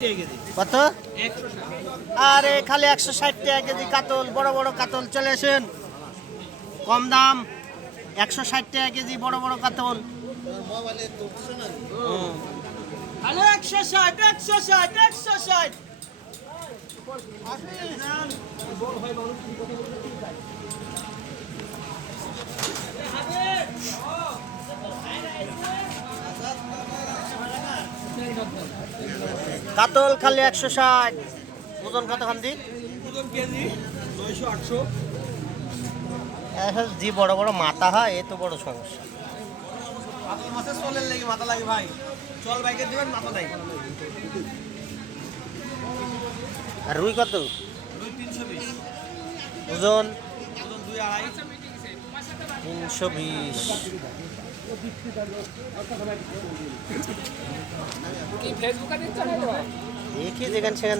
কত? আরে খালি 160 টাকা কেজি কাতল, বড় বড় কাতল। চলে আসেন, কম দাম, 160 টাকা কেজি বড় বড় কাতল। হ্যালো 160 160 160 কাতল খালি 160। ওজন কত খান দি? ওজন কেজি 900 800। যে বড় বড় মাথা হয়, এ তো বড় সমস্যা। কাতল মাছের চলের লাগি মাথা লাগে ভাই। চল বাইকে দিবেন মাথা নাই। আর রুই কত? রুই 320। ওজন ওজন 2 2.5। 320। কি ফেসবুকে দিচ্ছ না? দেখি যেখানে সেখানে